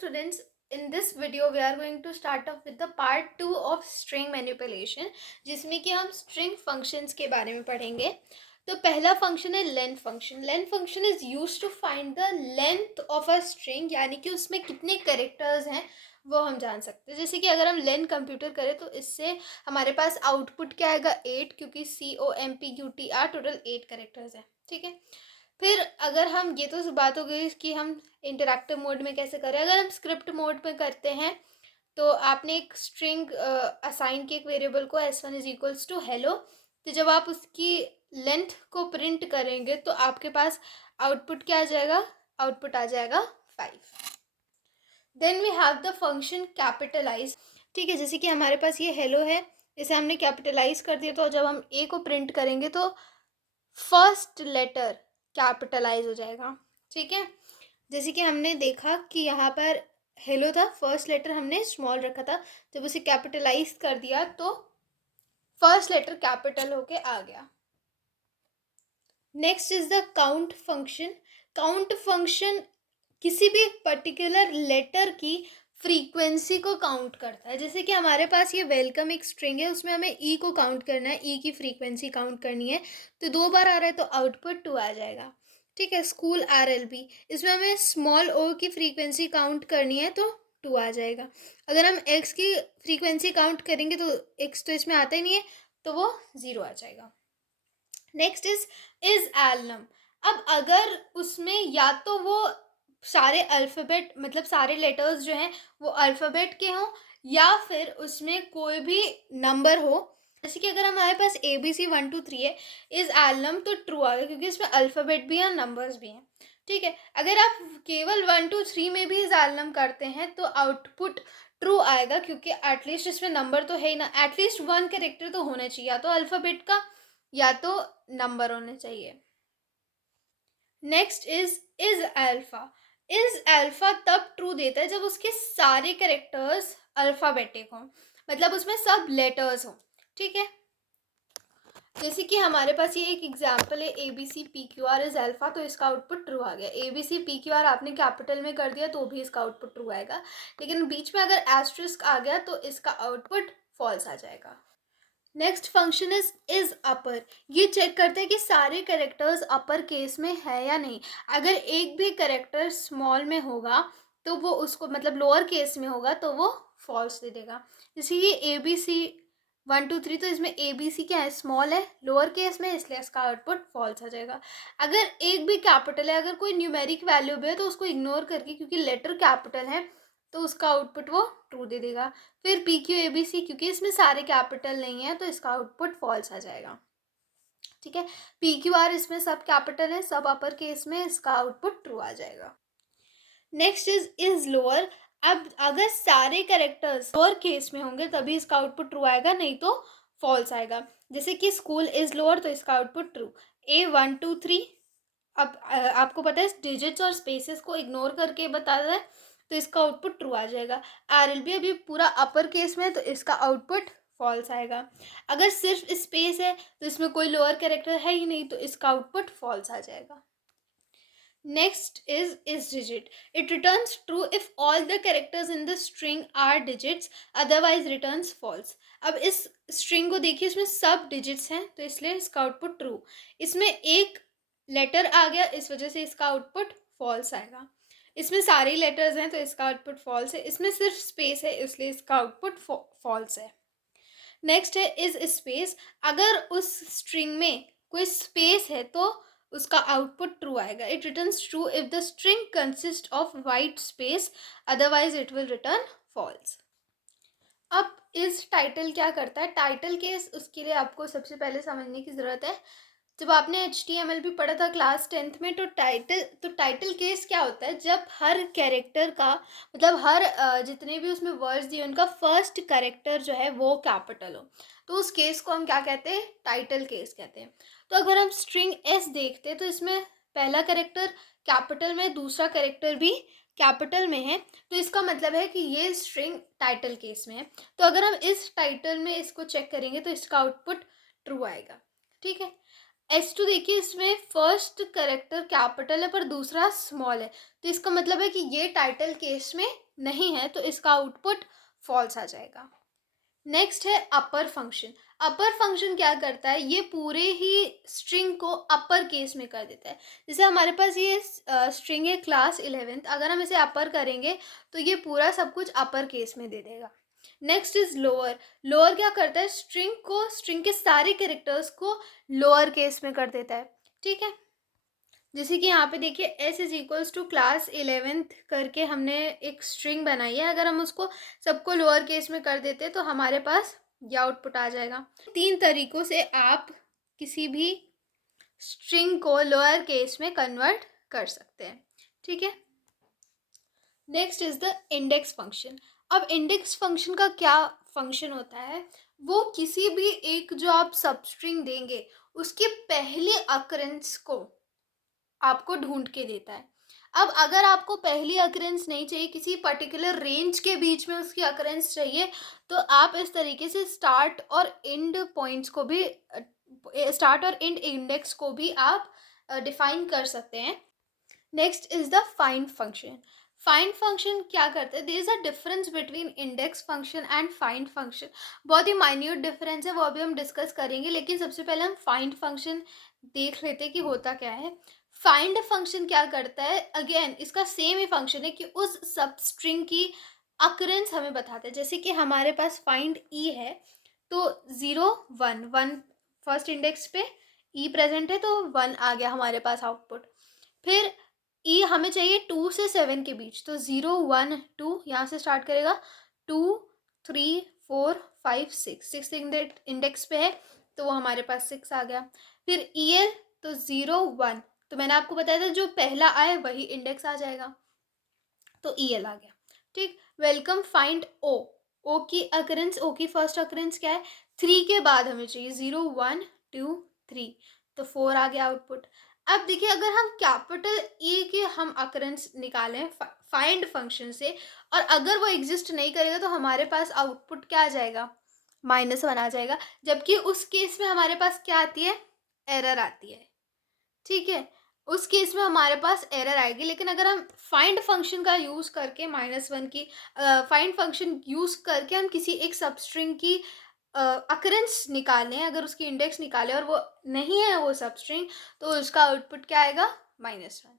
students, in this video we are going to start off with the part 2 of string manipulation, जिसमें कि हम string functions के बारे में पढ़ेंगे. तो पहला फंक्शन है length function. Length function is use to find the length of a string, यानी कि उसमें कितने कैरेक्टर्स हैं वो हम जान सकते हैं. जैसे कि अगर हम लेंथ कंप्यूटर करें तो इससे हमारे पास आउटपुट क्या आएगा 8, क्योंकि COMPUTR टोटल 8 कैरेक्टर्स हैं. ठीक है. फिर अगर हम, ये तो बात हो गई कि हम इंटरैक्टिव मोड में कैसे करें. अगर हम स्क्रिप्ट मोड में करते हैं तो आपने एक स्ट्रिंग असाइन की एक वेरिएबल को S1 is equals to hello. तो जब आप उसकी लेंथ को प्रिंट करेंगे तो आपके पास आउटपुट क्या आ जाएगा, आउटपुट आ जाएगा 5. Then we have the function capitalize. ठीक है, जैसे कि हमारे पास ये हेलो है, इसे हमने कैपिटलाइज कर दिया, तो जब हम ए को प्रिंट करेंगे तो फर्स्ट लेटर कैपिटलाइज हो जाएगा. ठीक है, जैसे कि हमने देखा कि यहाँ पर हेलो था, फर्स्ट लेटर हमने स्मॉल रखा था, जब उसे कैपिटलाइज कर दिया तो फर्स्ट लेटर कैपिटल होके आ गया. Next is the count function. Count function किसी भी एक पर्टिकुलर लेटर की फ्रीक्वेंसी को काउंट करता है. जैसे कि हमारे पास ये वेलकम एक स्ट्रिंग है, उसमें हमें ई को काउंट करना है, ई की फ्रीक्वेंसी काउंट करनी है, तो 2 बार आ रहा है तो आउटपुट 2 आ जाएगा. ठीक है. स्कूल RLB, इसमें हमें स्मॉल ओ की फ्रीक्वेंसी काउंट करनी है तो 2 आ जाएगा. अगर हम एक्स की फ्रीक्वेंसी काउंट करेंगे तो एक्स तो इसमें आता ही नहीं है, तो वो 0 आ जाएगा. नेक्स्ट इज एलनम. अब अगर उसमें या तो वो सारे अल्फ़ाबेट, मतलब सारे लेटर्स जो हैं वो अल्फ़ाबेट के हों, या फिर उसमें कोई भी नंबर हो. जैसे कि अगर हमारे पास ABC 1 2 3 है, इज एलनम, तो ट्रू आ गया क्योंकि इसमें अल्फ़ाबेट भी हैं, नंबर्स भी हैं. ठीक है. अगर आप केवल 1 2 3 में भी इज एलनम करते हैं तो आउटपुट ट्रू आएगा, क्योंकि एटलीस्ट इसमें नंबर तो है ही ना, एटलीस्ट 1 कैरेक्टर तो होना चाहिए, या तो अल्फ़ाबेट का या तो नंबर होने चाहिए. Next is alpha. Is alpha तब ट्रू देता है जब उसके सारे कैरेक्टर्स अल्फ़ाबेटिक हों, मतलब उसमें सब लेटर्स हों. ठीक है. जैसे कि हमारे पास ये एक एग्जाम्पल है, ABCPQR इज अल्फा, तो इसका आउटपुट ट्रू आ गया. ABCPQR आपने कैपिटल में कर दिया तो भी इसका आउटपुट ट्रू आएगा, लेकिन बीच में अगर एस्ट्रिस्क आ गया तो इसका आउटपुट फॉल्स आ जाएगा. Next function is upper. ये चेक करते हैं कि सारे कैरेक्टर्स अपर केस में है या नहीं. अगर एक भी कैरेक्टर स्मॉल में होगा तो वो उसको, मतलब लोअर केस में होगा तो वो फॉल्स दे देगा. जैसे ये ABC 1 2 3, तो इसमें ABC क्या है, स्मॉल है, लोअर केस में, इसलिए इसका आउटपुट फॉल्स आ जाएगा. अगर एक भी कैपिटल है, अगर कोई न्यूमेरिक वैल्यू भी है तो उसको इग्नोर करके, क्योंकि लेटर कैपिटल है, तो उसका आउटपुट वो ट्रू दे देगा. फिर PQABC, क्योंकि इसमें सारे कैपिटल नहीं है तो इसका आउटपुट फॉल्स आ जाएगा. ठीक है. PQR इसमें सब कैपिटल है, सब अपर केस में, इसका आउटपुट ट्रू आ जाएगा. Next is lower. अब अगर सारे कैरेक्टर्स लोअर केस में होंगे तभी इसका आउटपुट ट्रू आएगा, नहीं तो फॉल्स आएगा. जैसे कि स्कूल इज लोअर, तो इसका आउटपुट ट्रू. A1 2 3, अब आपको पता है डिजिट्स और स्पेसेस को इग्नोर करके बताता है, तो इसका आउटपुट ट्रू आ जाएगा. RLB अभी पूरा अपर केस में है तो इसका आउटपुट फॉल्स आएगा. अगर सिर्फ स्पेस है तो इसमें कोई लोअर कैरेक्टर है ही नहीं, तो इसका आउटपुट फॉल्स आ जाएगा. Next is digit. It returns true if all the characters in the string are digits, otherwise returns false. अब इस स्ट्रिंग को देखिए, इसमें सब डिजिट्स हैं तो इसलिए इसका आउटपुट ट्रू. इसमें एक लेटर आ गया, इस वजह से इसका आउटपुट फॉल्स आएगा. इसमें सारे लेटर्स हैं तो इसका आउटपुट फॉल्स है. इसमें सिर्फ स्पेस है इसलिए इसका आउटपुट फॉल्स है. नेक्स्ट है इज स्पेस. अगर उस स्ट्रिंग में कोई स्पेस है तो उसका आउटपुट ट्रू आएगा. It returns true if the string consist of white space, otherwise it will return false. अब इस टाइटल क्या करता है, टाइटल केस, उसके लिए आपको सबसे पहले समझने की ज़रूरत है. जब आपने HTML भी पढ़ा था क्लास 10th में, तो टाइटल केस क्या होता है, जब हर कैरेक्टर का, मतलब हर जितने भी उसमें वर्ड्स दिए उनका फर्स्ट कैरेक्टर जो है वो कैपिटल हो, तो उस केस को हम क्या कहते हैं, टाइटल केस कहते हैं. तो अगर हम स्ट्रिंग S देखते हैं तो इसमें पहला कैरेक्टर कैपिटल में, दूसरा कैरेक्टर भी कैपिटल में है, तो इसका मतलब है कि ये स्ट्रिंग टाइटल केस में है. तो अगर हम इस टाइटल में इसको चेक करेंगे तो इसका आउटपुट ट्रू आएगा. ठीक है. H2 देखिए, इसमें फर्स्ट करेक्टर कैपिटल है पर दूसरा स्मॉल है, तो इसका मतलब है कि ये टाइटल केस में नहीं है, तो इसका आउटपुट फॉल्स आ जाएगा। नेक्स्ट है अपर फंक्शन। अपर फंक्शन क्या करता है, ये पूरे ही स्ट्रिंग को अपर केस में कर देता है। जैसे हमारे पास ये स्ट्रिंग है क्लास 11th, अगर हम इसे अपर करेंगे तो ये पूरा सब कुछ अपर केस में दे देगा। Next is lower. लोअर क्या करता है, स्ट्रिंग के सारे कैरेक्टर्स को लोअर केस में कर देता है। ठीक है, जैसे कि यहाँ पे देखिए s is equals to class 11th करके हमने एक स्ट्रिंग बनाई है, अगर हम उसको सबको लोअर केस में कर देते तो हमारे पास ये आउटपुट आ जाएगा। 3 तरीकों से आप किसी भी स्ट्रिंग को लोअर केस में कन्वर्ट कर सकते हैं। ठीक है, next is the index function. अब इंडेक्स फंक्शन का क्या फंक्शन होता है, वो किसी भी एक जो आप सब स्ट्रिंग देंगे उसके पहले अकरेंस को आपको ढूंढ के देता है। अब अगर आपको पहली अकरेंस नहीं चाहिए, किसी पर्टिकुलर रेंज के बीच में उसकी अकरेंस चाहिए, तो आप इस तरीके से स्टार्ट और एंड पॉइंट्स को भी स्टार्ट और एंड इंडेक्स को भी आप डिफाइन कर सकते हैं। Next is the find function. Find function क्या करता है, there is a difference between index function and find function. बहुत ही माइन्यूट डिफरेंस है, वो अभी हम डिस्कस करेंगे, लेकिन सबसे पहले हम फाइंड फंक्शन देख लेते हैं कि होता क्या है। फाइंड फंक्शन क्या करता है, अगेन इसका सेम ही फंक्शन है कि उस सब स्ट्रिंग की अकरेंस हमें बताता है। जैसे कि हमारे पास फाइंड ई है, तो 0 1 फर्स्ट इंडेक्स पे ई प्रेजेंट है, तो 1 आ गया हमारे पास आउटपुट। फिर ई हमें चाहिए 2 से 7 के बीच, तो 0 1 2 यहाँ से स्टार्ट करेगा, 2 3 4 5 6 इंडेक्स पे है, तो वो हमारे पास 6 आ गया। फिर ई एल, तो 0 1, तो मैंने आपको बताया था जो पहला आए वही इंडेक्स आ जाएगा, तो ई एल आ गया। ठीक, वेलकम फाइंड ओ। ओ की अकरेंस, ओ की फर्स्ट अकरेंस क्या है, 3 के बाद हमें चाहिए 0 1 2 3, तो 4 आ गया आउटपुट। अब देखिए, अगर हम कैपिटल ए के हम अकरेंस निकालें फाइंड फंक्शन से, और अगर वो एग्जिस्ट नहीं करेगा तो हमारे पास आउटपुट क्या आ जाएगा, -1 आ जाएगा। जबकि उस केस में हमारे पास क्या आती है, एरर आती है। ठीक है, उस केस में हमारे पास एरर आएगी। लेकिन अगर हम फाइंड फंक्शन का यूज़ करके -1 की फाइंड फंक्शन यूज़ करके हम किसी एक सबस्ट्रिंग की अकरेंस निकालें, अगर उसकी इंडेक्स निकालें और वो नहीं है वो सबस्ट्रिंग, तो उसका आउटपुट क्या आएगा, -1।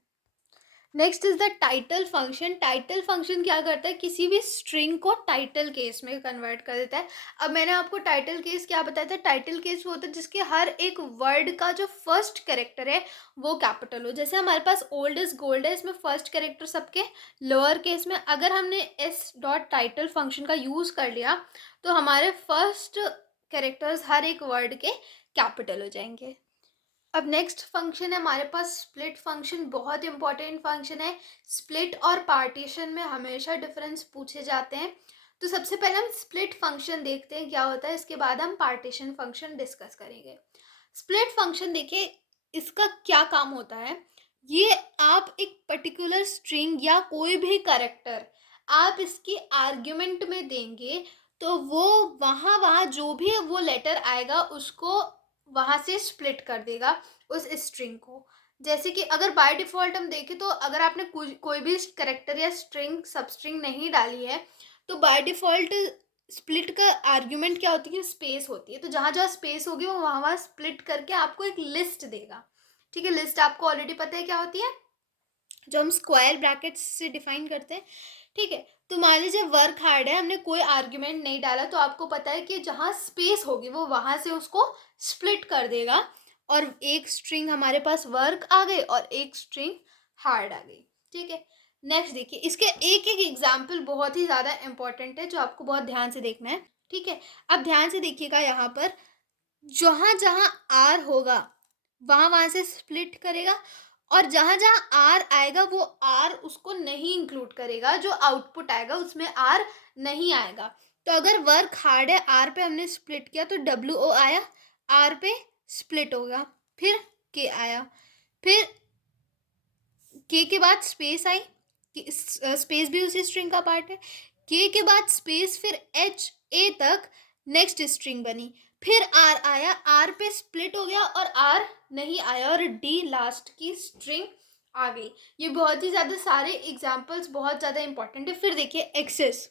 Next is the title function. Title function क्या करता है, किसी भी स्ट्रिंग को टाइटल केस में कन्वर्ट कर देता है। अब मैंने आपको टाइटल केस क्या बताया था, टाइटल केस वो होता है जिसके हर एक वर्ड का जो फर्स्ट कैरेक्टर है वो कैपिटल हो। जैसे हमारे पास ओल्ड इज गोल्ड है, इसमें फर्स्ट कैरेक्टर सबके लोअर केस में, अगर हमने एस डॉट टाइटल फंक्शन का यूज़ कर लिया तो हमारे फर्स्ट कैरेक्टर्स हर एक वर्ड के कैपिटल हो जाएंगे। अब नेक्स्ट फंक्शन है हमारे पास स्प्लिट फंक्शन। बहुत इंपॉर्टेंट फंक्शन है। स्प्लिट और पार्टीशन में हमेशा डिफरेंस पूछे जाते हैं, तो सबसे पहले हम स्प्लिट फंक्शन देखते हैं क्या होता है, इसके बाद हम पार्टीशन फंक्शन डिस्कस करेंगे। स्प्लिट फंक्शन देखिए, इसका क्या काम होता है, ये आप एक पर्टिकुलर स्ट्रिंग या कोई भी कैरेक्टर आप इसकी आर्ग्यूमेंट में देंगे, तो वो वहाँ वहाँ जो भी वो लेटर आएगा उसको वहाँ से स्प्लिट कर देगा उस स्ट्रिंग को। जैसे कि अगर बाय डिफ़ॉल्ट हम देखें, तो अगर आपने कोई भी कैरेक्टर या स्ट्रिंग सब स्ट्रिंग नहीं डाली है, तो बाय डिफ़ॉल्ट स्प्लिट का आर्ग्यूमेंट क्या होती है, स्पेस होती है। तो जहाँ जहाँ स्पेस होगी वो वहाँ वहाँ स्प्लिट करके आपको एक लिस्ट देगा। ठीक है, लिस्ट आपको ऑलरेडी पता है क्या होती है, जो हम स्क्वायर ब्रैकेट्स से डिफाइन करते हैं। ठीक है, तो मान लीजिए वर्क हार्ड है, हमने कोई आर्ग्यूमेंट नहीं डाला, तो आपको पता है कि जहाँ स्पेस होगी वो वहाँ से उसको स्प्लिट कर देगा, और एक स्ट्रिंग हमारे पास वर्क आ गई और एक स्ट्रिंग हार्ड आ गई। ठीक है, नेक्स्ट देखिए, इसके एक एक एग्जाम्पल बहुत ही ज़्यादा इंपॉर्टेंट है जो आपको बहुत ध्यान से देखना है। ठीक है, अब ध्यान से देखिएगा, यहाँ पर जहाँ जहाँ आर होगा वहाँ वहाँ से स्प्लिट करेगा, और जहाँ जहाँ आर आएगा वो आर उसको नहीं इंक्लूड करेगा, जो आउटपुट आएगा उसमें आर नहीं आएगा। तो अगर वर्क हार्ड है, आर पे हमने स्प्लिट किया तो डब्ल्यू ओ आया, आर पे स्प्लिट होगा, फिर के आया, फिर के के बाद स्पेस आई, स्पेस भी उसी स्ट्रिंग का पार्ट है, के बाद स्पेस, फिर एच ए तक नेक्स्ट स्ट्रिंग बनी, फिर आर आया, आर पे स्प्लिट हो गया और आर नहीं आया और डी लास्ट की स्ट्रिंग आ गई। ये बहुत ही ज़्यादा सारे एग्जाम्पल्स बहुत ज़्यादा इंपॉर्टेंट है। फिर देखिए एक्सेस,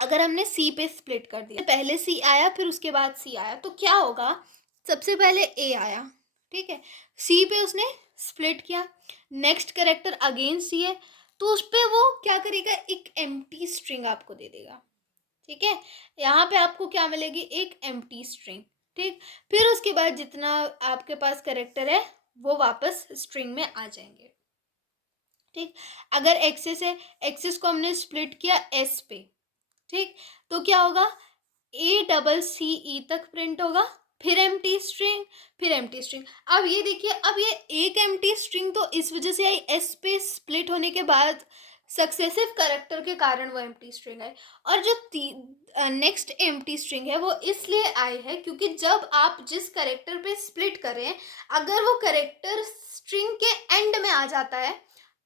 अगर हमने सी पे स्प्लिट कर दिया, पहले सी आया फिर उसके बाद सी आया, तो क्या होगा, सबसे पहले ए आया, ठीक है, सी पे उसने स्प्लिट किया, नेक्स्ट करेक्टर अगेन सी है, तो उस पे वो क्या करेगा, एक एम्प्टी स्ट्रिंग आपको दे देगा, ठीक है, यहाँ पे आपको क्या मिलेगी, एक एम्प्टी स्ट्रिंग, ठीक। फिर उसके बाद जितना आपके पास करेक्टर है वो वापस स्ट्रिंग में आ जाएंगे, ठीक। अगर एक्सेस है, एक्सेस को हमने स्प्लिट किया एस पे, ठीक, तो क्या होगा, ए डबल सी ई तक प्रिंट होगा, फिर एम्प्टी स्ट्रिंग, फिर एम्प्टी स्ट्रिंग। अब ये देखिए, अब ये एक एम्प्टी स्ट्रिंग तो इस वजह से आई, एस पे स्प्लिट होने के बाद सक्सेसिव करेक्टर के कारण वो एम्प्टी स्ट्रिंग है। और जो नेक्स्ट एम्प्टी स्ट्रिंग है वो इसलिए आई है क्योंकि जब आप जिस करेक्टर पे स्प्लिट करें, अगर वो करेक्टर स्ट्रिंग के एंड में आ जाता है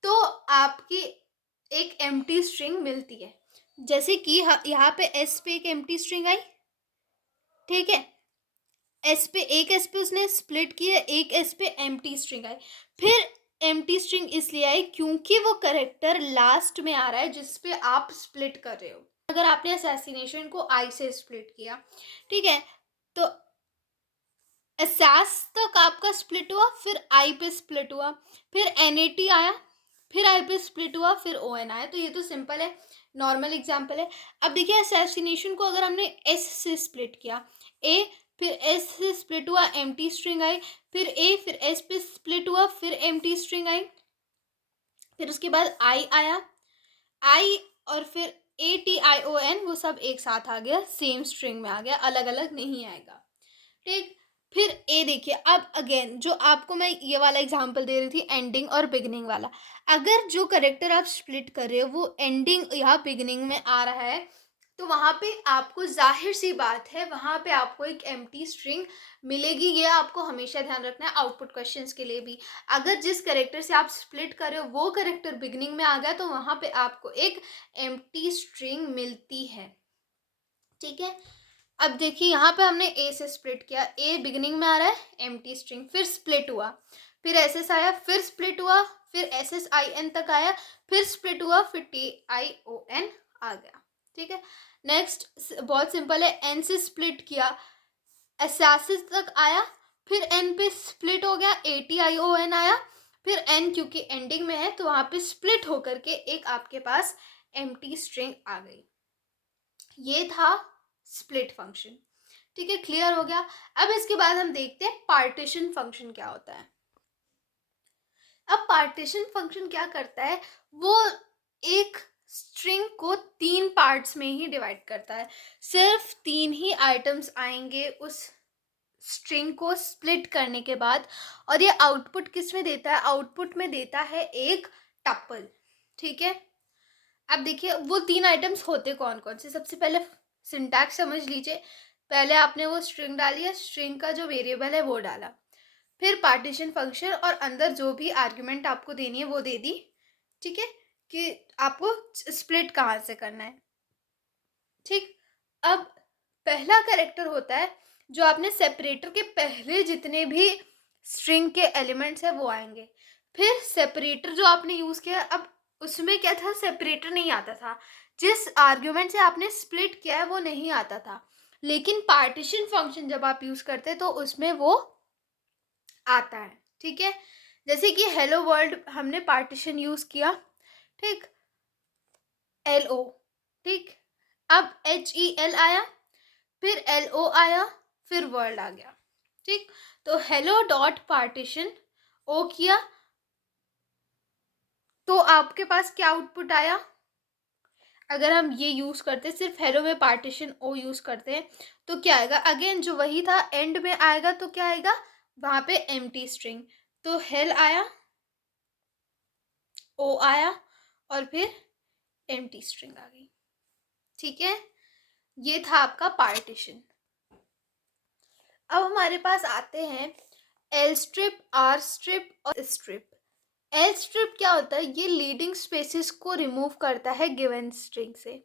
तो आपकी एक एम्प्टी स्ट्रिंग मिलती है। जैसे कि यहाँ पे एस पे एक एम्प्टी स्ट्रिंग आई, ठीक है, एस पे एक एस पे उसने स्प्लिट किया, एक एस पे एम्प्टी स्ट्रिंग आई। फिर एम्प्टी स्ट्रिंग इसलिए आई क्योंकि वो करेक्टर लास्ट में आ रहा है जिस पे आप स्प्लिट कर रहे हो। अगर आपने असैसिनेशन को आई से स्प्लिट किया, ठीक है, तो एसास तक आपका स्प्लिट हुआ, फिर आई पे स्प्लिट हुआ, फिर एनएटी आया, फिर आई पे स्प्लिट हुआ, फिर ओ एन आया। तो ये तो सिंपल है, नॉर्मल एग्जाम्पल है। अब देखिए असैसिनेशन को अगर हमने एस से स्प्लिट किया, ए, फिर एस से स्प्लिट हुआ, एम्प्टी स्ट्रिंग आई, फिर ए, फिर एस पे स्प्लिट हुआ, फिर एम्प्टी स्ट्रिंग आई, फिर उसके बाद आई आया, आई और फिर A T I O N, वो सब एक साथ आ गया, सेम स्ट्रिंग में आ गया, अलग अलग नहीं आएगा, ठीक। फिर ए देखिए, अब अगेन जो आपको मैं ये वाला एग्जांपल दे रही थी एंडिंग और बिगिनिंग वाला, अगर जो करेक्टर आप स्प्लिट कर रहे हो वो एंडिंग या बिगिनिंग में आ रहा है तो वहाँ पे आपको जाहिर सी बात है वहाँ पे आपको एक एम्प्टी स्ट्रिंग मिलेगी। ये आपको हमेशा ध्यान रखना है आउटपुट क्वेश्चंस के लिए भी। अगर जिस करेक्टर से आप स्प्लिट कर रहे हो वो करेक्टर बिगिनिंग में आ गया तो वहाँ पे आपको एक एम्प्टी स्ट्रिंग मिलती है, ठीक है। अब देखिए यहाँ पे हमने ए से स्प्लिट किया, ए बिगिनिंग में आ रहा है, एम्प्टी स्ट्रिंग, फिर स्प्लिट हुआ, फिर एस एस आया, फिर स्प्लिट हुआ, फिर एस एस आई एन तक आया, फिर स्प्लिट हुआ, फिर टी आई ओ एन आ गया, ठीक है। नेक्स्ट बहुत सिंपल है, एन से स्प्लिट किया, एसासिस तक आया, फिर एन पे स्प्लिट हो गया, A T I O N आया, फिर एन क्योंकि एंडिंग में है तो वहाँ पे स्प्लिट होकर के एक आपके पास एम्प्टी स्ट्रिंग आ गई। ये था स्प्लिट फंक्शन, ठीक है, क्लियर हो गया। अब इसके बाद हम देखते हैं पार्टीशन फंक्शन क्या होता है। अब पार्टीशन फंक्शन क्या करता है, वो एक स्ट्रिंग को 3 पार्ट्स में ही डिवाइड करता है। सिर्फ 3 ही आइटम्स आएंगे उस स्ट्रिंग को स्प्लिट करने के बाद, और ये आउटपुट किस में देता है, आउटपुट में देता है एक टपल, ठीक है। अब देखिए वो 3 आइटम्स होते कौन कौन से, सबसे पहले सिंटैक्स समझ लीजिए। पहले आपने वो स्ट्रिंग डाली है, स्ट्रिंग का जो वेरिएबल है वो डाला, फिर पार्टीशन फंक्शन और अंदर जो भी आर्ग्यूमेंट आपको देनी है वो दे दी, ठीक है, कि आपको स्प्लिट कहाँ से करना है, ठीक। अब पहला कैरेक्टर होता है जो आपने सेपरेटर के पहले जितने भी स्ट्रिंग के एलिमेंट्स है वो आएंगे। फिर सेपरेटर जो आपने यूज़ किया, अब उसमें क्या था, सेपरेटर नहीं आता था, जिस आर्ग्यूमेंट से आपने स्प्लिट किया है वो नहीं आता था, लेकिन पार्टीशन फंक्शन जब आप यूज़ करते हैं तो उसमें वो आता है, ठीक है। जैसे कि हेलो वर्ल्ड हमने पार्टीशन यूज़ किया, ठीक, एल ओ, ठीक, अब एच ई एल आया, फिर एल ओ आया, फिर वर्ल्ड आ गया, ठीक। तो हेलो डॉट पार्टीशन ओ किया तो आपके पास क्या आउटपुट आया, अगर हम ये यूज़ करते सिर्फ हेलो में पार्टीशन ओ यूज़ करते हैं तो क्या आएगा, अगेन जो वही था एंड में आएगा, तो क्या आएगा वहाँ पे एम्प्टी स्ट्रिंग, तो हेल आया, ओ आया और फिर एम्प्टी स्ट्रिंग आ गई, ठीक है। ये था आपका पार्टीशन। अब हमारे पास आते हैं एल स्ट्रिप, आर स्ट्रिप और स्ट्रिप। एल स्ट्रिप क्या होता है, ये लीडिंग स्पेसिस को रिमूव करता है गिवन स्ट्रिंग से।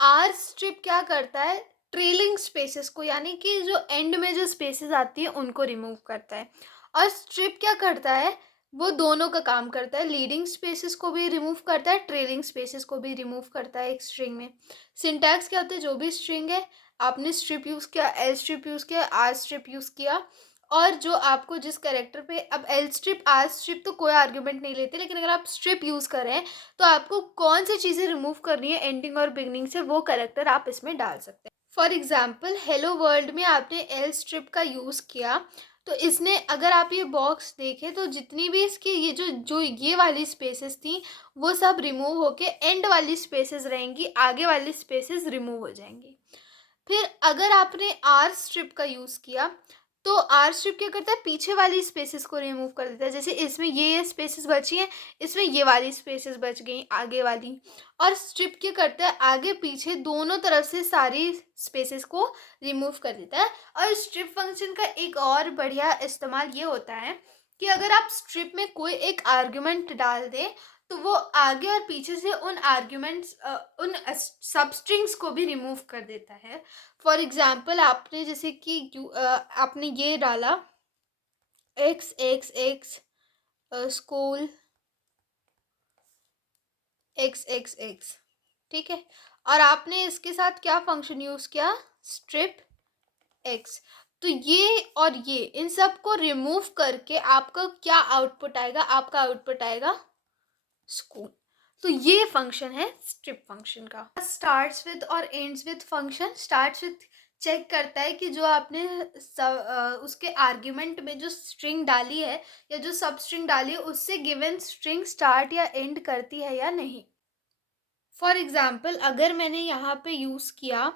आर स्ट्रिप क्या करता है, ट्रेलिंग स्पेसेस को, यानी कि जो एंड में जो स्पेसेस आती है उनको रिमूव करता है। और स्ट्रिप क्या करता है, वो दोनों का काम करता है, लीडिंग स्पेसेस को भी रिमूव करता है, ट्रेलिंग स्पेसेस को भी रिमूव करता है एक स्ट्रिंग में। सिंटैक्स क्या होता है, जो भी स्ट्रिंग है, आपने स्ट्रिप यूज़ किया, एल स्ट्रिप यूज़ किया, आर स्ट्रिप यूज़ किया, और जो आपको जिस कैरेक्टर पे, अब एल स्ट्रिप आर स्ट्रिप तो कोई आर्ग्यूमेंट नहीं लेते, लेकिन अगर आप स्ट्रिप यूज़ कर रहे हैं तो आपको कौन सी चीज़ें रिमूव करनी है एंडिंग और बिगनिंग से, वो कैरेक्टर आप इसमें डाल सकते हैं। फॉर एग्जाम्पल हेलो वर्ल्ड में आपने एल स्ट्रिप का यूज़ किया, तो इसने, अगर आप ये बॉक्स देखें तो जितनी भी इसकी ये जो जो ये वाली स्पेसेस थी वो सब रिमूव होके एंड वाली स्पेसेस रहेंगी, आगे वाली स्पेसेस रिमूव हो जाएंगी। फिर अगर आपने आर स्ट्रिप का यूज़ किया, तो आर स्ट्रिप क्या करता है, पीछे वाली स्पेसेस को रिमूव कर देता है। जैसे इसमें ये स्पेसेस बची हैं, इसमें ये वाली स्पेसेस बच गई आगे वाली। और स्ट्रिप क्या करता है, आगे पीछे दोनों तरफ से सारी स्पेसेस को रिमूव कर देता है। और स्ट्रिप फंक्शन का एक और बढ़िया इस्तेमाल ये होता है कि अगर आप स्ट्रिप में कोई एक आर्ग्यूमेंट डाल दें, तो वो आगे और पीछे से उन आर्ग्यूमेंट्स, उन सबस्ट्रिंग्स को भी रिमूव कर देता है। फॉर एग्जाम्पल आपने जैसे कि आपने ये डाला x x x school x x x, ठीक है, और आपने इसके साथ क्या फंक्शन यूज़ किया, स्ट्रिप एक्स। तो ये और ये इन सब को रिमूव करके आपका क्या आउटपुट आएगा, आपका आउटपुट आएगा स्कूल। तो ये फंक्शन है स्ट्रिप फंक्शन का। स्टार्ट्स विद और ends with function, starts with check करता है कि जो आपने उसके आर्ग्यूमेंट में जो स्ट्रिंग डाली है या जो सब स्ट्रिंग डाली है उससे गिवन स्ट्रिंग स्टार्ट या एंड करती है या नहीं। फॉर एग्जाम्पल अगर मैंने यहाँ पे यूज़ किया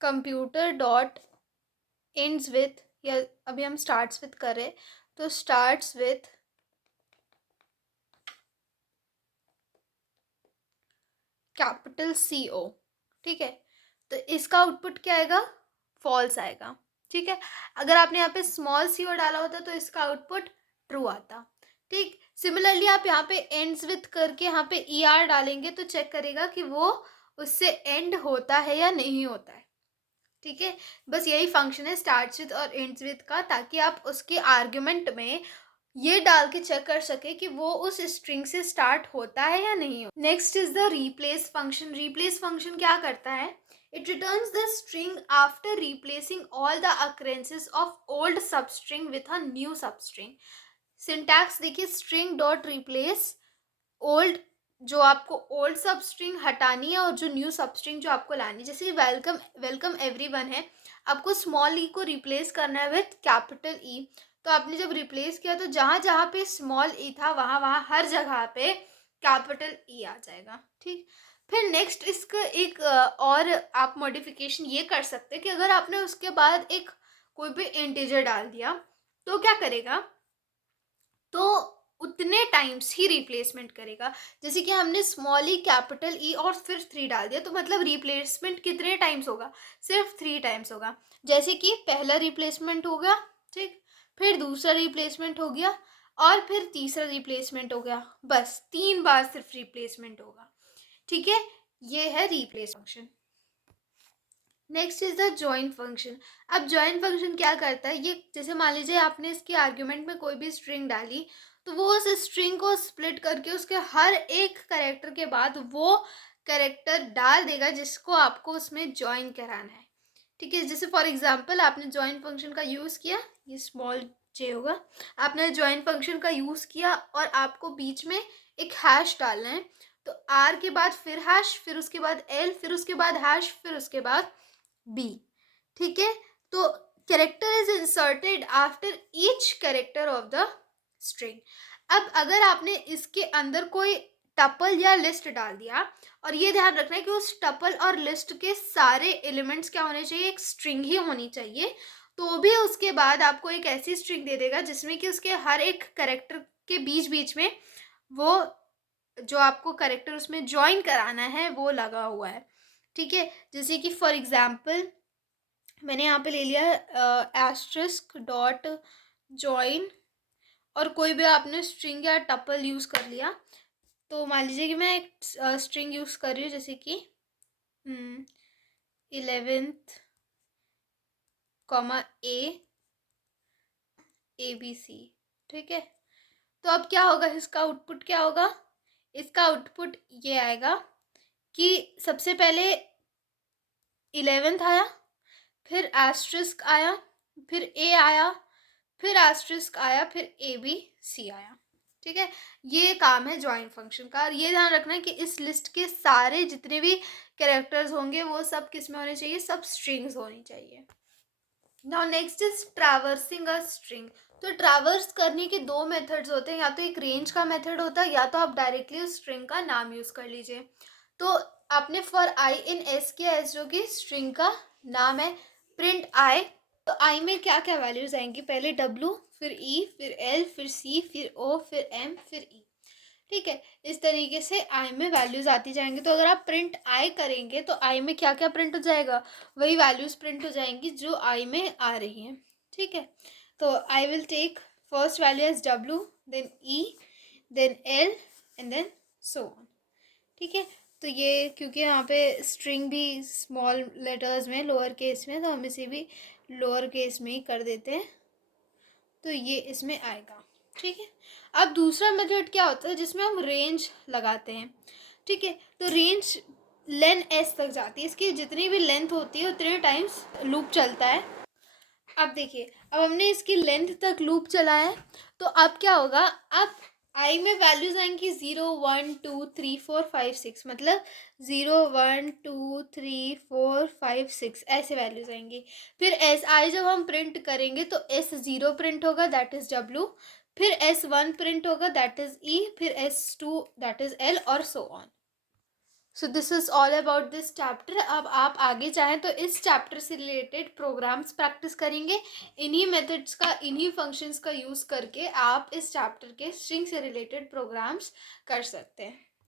कंप्यूटर डॉट एंड्स विथ, या अभी हम स्टार्ट्स विथ कर रहे हैं, तो स्टार्ट्स विथ कैपिटल CO, ठीक है, तो इसका आउटपुट क्या आएगा, फॉल्स आएगा, ठीक है। अगर आपने यहाँ पे स्मॉल CO डाला होता तो इसका आउटपुट ट्रू आता, ठीक। सिमिलरली आप यहाँ पे एंड्स विथ करके यहाँ पे ER डालेंगे तो चेक करेगा कि वो उससे एंड होता है या नहीं होता है, ठीक है। बस यही फंक्शन है स्टार्ट्स विथ और एंड्स विथ का, ताकि आप उसके आर्ग्यूमेंट में ये डाल के चेक कर सके कि वो उस स्ट्रिंग से स्टार्ट होता है या नहीं। Next is the replace function. Replace function क्या करता है, it returns the string after replacing all the occurrences of old substring with a new substring. Syntax देखिए, स्ट्रिंग डॉट रिप्लेस ओल्ड, जो आपको ओल्ड सब स्ट्रिंग हटानी है और जो न्यू सब स्ट्रिंग जो आपको लानी है, जैसे वेलकम वेलकम एवरीवन है, आपको स्मॉल ई को रिप्लेस करना है विथ कैपिटल ई। तो आपने जब रिप्लेस किया तो जहाँ जहाँ पे स्मॉल ई था वहाँ वहाँ हर जगह पे कैपिटल ई आ जाएगा, ठीक। फिर नेक्स्ट इसका एक और आप मॉडिफिकेशन ये कर सकते हैं कि अगर आपने उसके बाद एक कोई भी इंटीजर डाल दिया तो क्या करेगा, तो उतने टाइम्स ही रिप्लेसमेंट करेगा। जैसे कि हमने स्मॉल ई कैपिटल ई और फिर 3 डाल दिया, तो मतलब रिप्लेसमेंट कितने टाइम्स होगा, सिर्फ 3 टाइम्स होगा। जैसे कि पहला रिप्लेसमेंट हो गया, ठीक, फिर दूसरा रिप्लेसमेंट हो गया और फिर तीसरा रिप्लेसमेंट हो गया, बस 3 बार सिर्फ रिप्लेसमेंट होगा, ठीक है। ये है replace function. Next is the join function. अब जॉइन फंक्शन क्या करता है, ये जैसे मान लीजिए आपने इसके आर्ग्यूमेंट में कोई भी स्ट्रिंग डाली, तो वो उस स्ट्रिंग को स्प्लिट करके उसके हर एक करेक्टर के बाद वो करेक्टर डाल देगा जिसको आपको उसमें जॉइन कराना है, ठीक है। जैसे फॉर एग्जांपल आपने जॉइन फंक्शन का यूज़ किया, ये स्मॉल जे होगा, आपने जॉइन फंक्शन का यूज़ किया और आपको बीच में एक हैश डालना है, तो आर के बाद फिर हैश, फिर उसके बाद एल, फिर उसके बाद हैश, फिर उसके बाद बी, ठीक है। तो character is inserted after each character of the string. अब अगर आपने इसके अंदर कोई टपल या लिस्ट डाल दिया, और ये ध्यान रखना है कि उस टपल और लिस्ट के सारे एलिमेंट्स क्या होने चाहिए, एक स्ट्रिंग ही होनी चाहिए, तो भी उसके बाद आपको एक ऐसी स्ट्रिंग दे देगा जिसमें कि उसके हर एक कैरेक्टर के बीच बीच में वो जो आपको कैरेक्टर उसमें ज्वाइन कराना है वो लगा हुआ है, ठीक है। जैसे कि फॉर एग्जाम्पल मैंने यहाँ पे ले लिया एस्ट्रिस्क डॉट जॉइन, और कोई भी आपने स्ट्रिंग या टपल यूज़ कर लिया। तो मान लीजिए कि मैं एक स्ट्रिंग यूज़ कर रही हूँ, जैसे कि 11th कॉमा ABC, ठीक है। तो अब क्या होगा, इसका आउटपुट क्या होगा, इसका आउटपुट ये आएगा कि सबसे पहले 11th आया, फिर एस्ट्रिस्क आया, फिर A आया, फिर एस्ट्रिस्क आया, फिर ABC आया, ठीक है। ये काम है ज्वाइन फंक्शन का। ये ध्यान रखना है कि इस लिस्ट के सारे जितने भी कैरेक्टर्स होंगे वो सब किस में होने चाहिए, सब स्ट्रिंग्स होनी चाहिए। Now next is traversing a string. तो ट्रैवर्स करने के दो मेथड्स होते हैं, या तो एक रेंज का मेथड होता है, या तो आप डायरेक्टली उस स्ट्रिंग का नाम यूज़ कर लीजिए। तो आपने फॉर आई इन एस किया, एस जो कि स्ट्रिंग का नाम है, प्रिंट आई। तो आई में क्या क्या वैल्यूज आएंगी, पहले W, फिर E, फिर L, फिर C, फिर O, फिर M, फिर E, ठीक है। इस तरीके से आई में वैल्यूज आती जाएंगी। तो अगर आप प्रिंट आई करेंगे तो आई में क्या क्या प्रिंट हो जाएगा, वही वैल्यूज प्रिंट हो जाएंगी जो आई में आ रही हैं, ठीक है। तो I will take first value as W, then E, then L, and then so on, ठीक है। तो ये क्योंकि यहाँ पे स्ट्रिंग भी स्मॉल लेटर्स में, लोअर केस में, तो हम इसे भी लोअर केस में ही कर देते हैं, तो ये इसमें आएगा, ठीक है। अब दूसरा मेथड क्या होता है जिसमें हम रेंज लगाते हैं, ठीक है। तो रेंज लेन एस तक जाती है, इसकी जितनी भी लेंथ होती है उतने टाइम्स लूप चलता है। अब देखिए, अब हमने इसकी लेंथ तक लूप चलाया है, तो अब क्या होगा, अब आई में वैल्यूज आएंगी 0 1 2 3 4 5 6, मतलब 0 1 2 3 4 5 6 ऐसे वैल्यूज आएंगी। फिर एस आई जब हम प्रिंट करेंगे तो S0 प्रिंट होगा, दैट इज W, फिर S1 प्रिंट होगा, दैट इज E, फिर S2 दैट इज L, और so on. So this is all about this chapter. अब आप आगे चाहें तो इस चैप्टर से रिलेटेड प्रोग्राम्स प्रैक्टिस करेंगे। इन्हीं मेथड्स का, इन्हीं फंक्शंस का यूज़ करके आप इस चैप्टर के स्ट्रिंग से रिलेटेड प्रोग्राम्स कर सकते हैं।